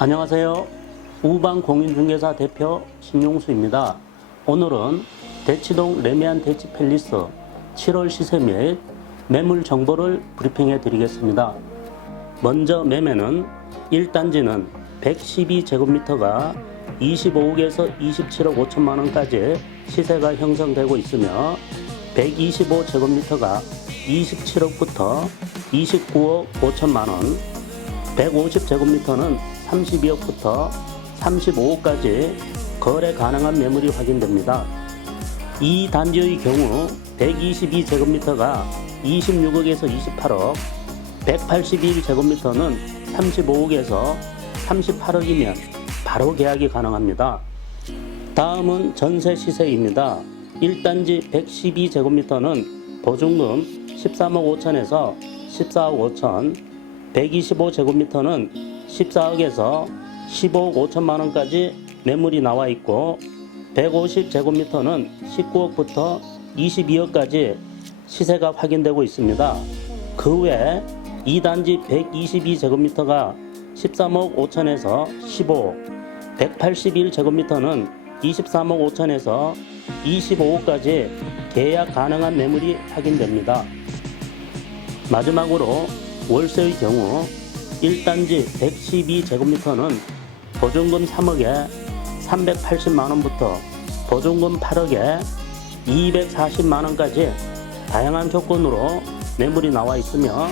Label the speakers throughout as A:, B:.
A: 안녕하세요. 우방 공인중개사 대표 신용수입니다. 오늘은 대치동 레미안 대치 팰리스 7월 시세 및 매물 정보를 브리핑해 드리겠습니다. 먼저 매매는 1단지는 112제곱미터가 25억에서 27억 5천만 원까지 시세가 형성되고 있으며 125제곱미터가 27억부터 29억 5천만 원, 150제곱미터는 32억부터 35억까지 거래 가능한 매물이 확인됩니다. 이 단지의 경우 122제곱미터가 26억에서 28억, 181제곱미터는 35억에서 38억이면 바로 계약이 가능합니다. 다음은 전세 시세입니다. 1단지 112제곱미터는 보증금 13억 5천에서 14억 5천, 125제곱미터는 14억에서 15억 5천만 원까지 매물이 나와 있고 150제곱미터는 19억부터 22억까지 시세가 확인되고 있습니다. 그 외 2단지 122제곱미터가 13억 5천에서 15억, 181제곱미터는 23억 5천에서 25억까지 계약 가능한 매물이 확인됩니다. 마지막으로 월세의 경우 1단지 112제곱미터는 보증금 3억에 380만원부터 보증금 8억에 240만원까지 다양한 조건으로 매물이 나와 있으며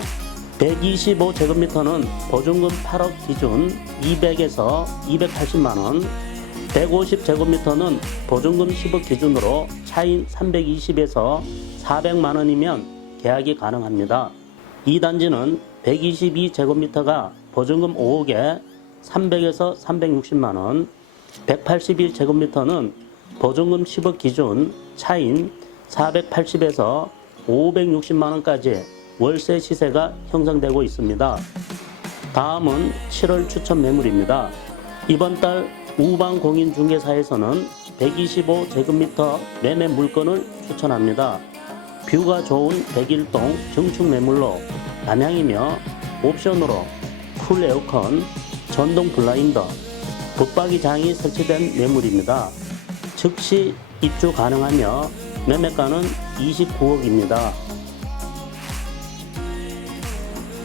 A: 125제곱미터는 보증금 8억 기준 200에서 280만원 150제곱미터는 보증금 10억 기준으로 차인 320에서 400만원이면 계약이 가능합니다. 이 단지는 122제곱미터가 보증금 5억에 300에서 360만 원, 181제곱미터는 보증금 10억 기준 차인 480에서 560만 원까지 월세 시세가 형성되고 있습니다. 다음은 7월 추천 매물입니다. 이번 달 우방 공인 중개사에서는 125 제곱미터 매매 물건을 추천합니다. 뷰가 좋은 101동 증축 매물로 남향이며 옵션으로 풀 에어컨, 전동 블라인더, 붙박이 장이 설치된 매물입니다. 즉시 입주 가능하며 매매가는 29억입니다.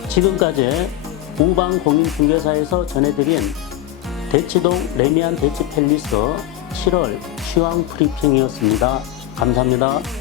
A: 지금까지 우방 공인중개사에서 전해드린 대치동 레미안 대치 팰리스 7월 시황 브리핑이었습니다. 감사합니다.